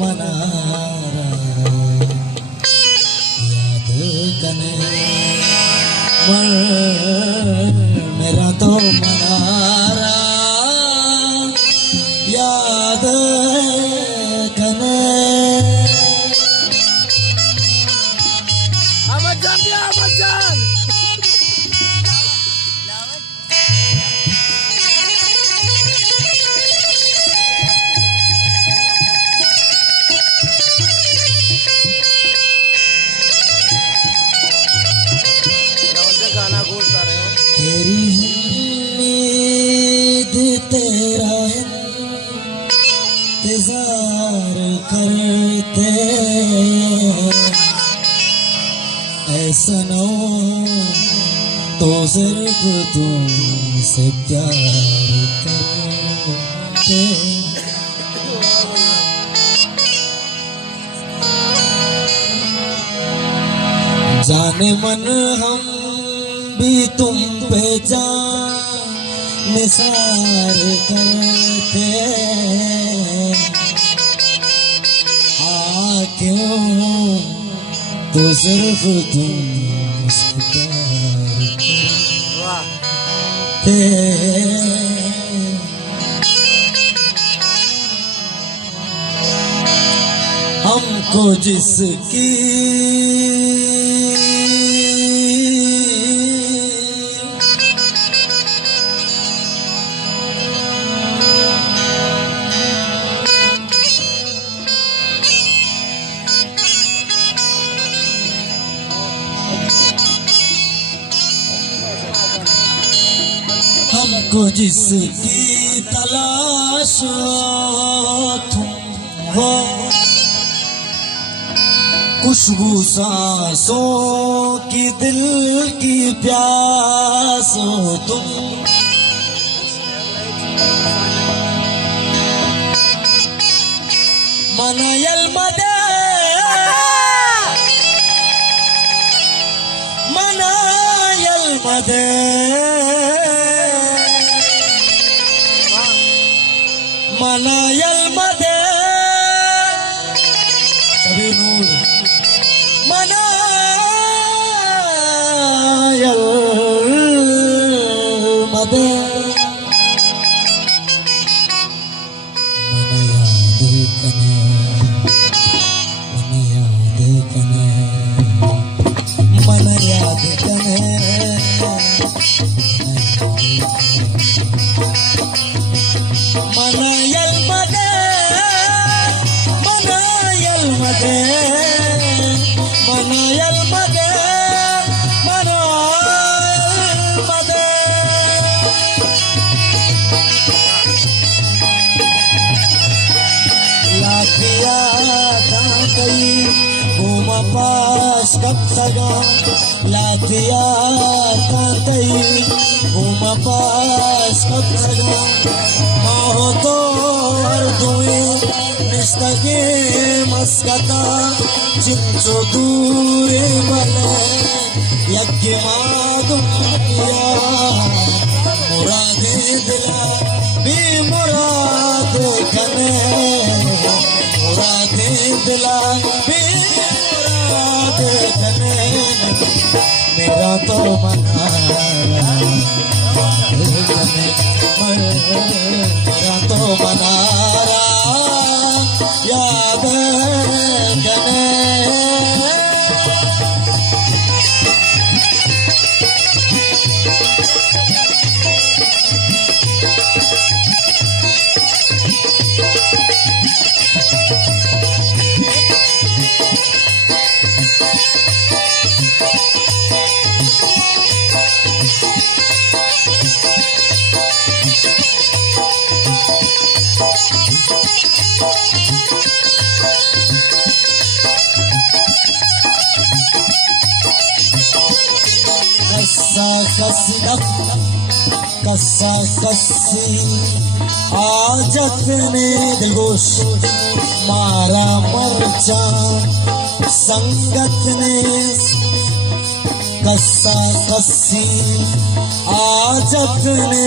मनारा याद कने मेरा तो मनारा याद कने Ahmad Jan गाना घोषता रहे हो तेरी उम्मीद तेरा इंतजार करते ऐसा न हो तो सिर्फ तुमसे प्यार करते जाने मन हम भी तुम पे जान निसार करते क्यों तो सिर्फ तुम करते हमको जिसकी हमको जिसकी तलाश तुम हो खुशबू सांसों की दिल की प्यास हो तुम मनयल मदे मनयल मदे मनयल मदे सभी नूर मनयल मदे मन याद कने मनयल मदे मनयल मदे मनयल मदे मनयल मदे लाखिया कई घूम पास कब सगा लाखिया कई घूम पास कब सगा हो तो हर दुए निस्तगे मस्कता जिनसो दूरे बने यज्ञ मादुम किया मुरादे दिला भी मुराद कने मुरादे दिला भी मुराद कने मेरा तो मनारा मेरा तो मनारा याद कने कस्सा कस्सी आजत ने दिलगोश मारा मरचा संगत ने कस्सा कस्सी आजत ने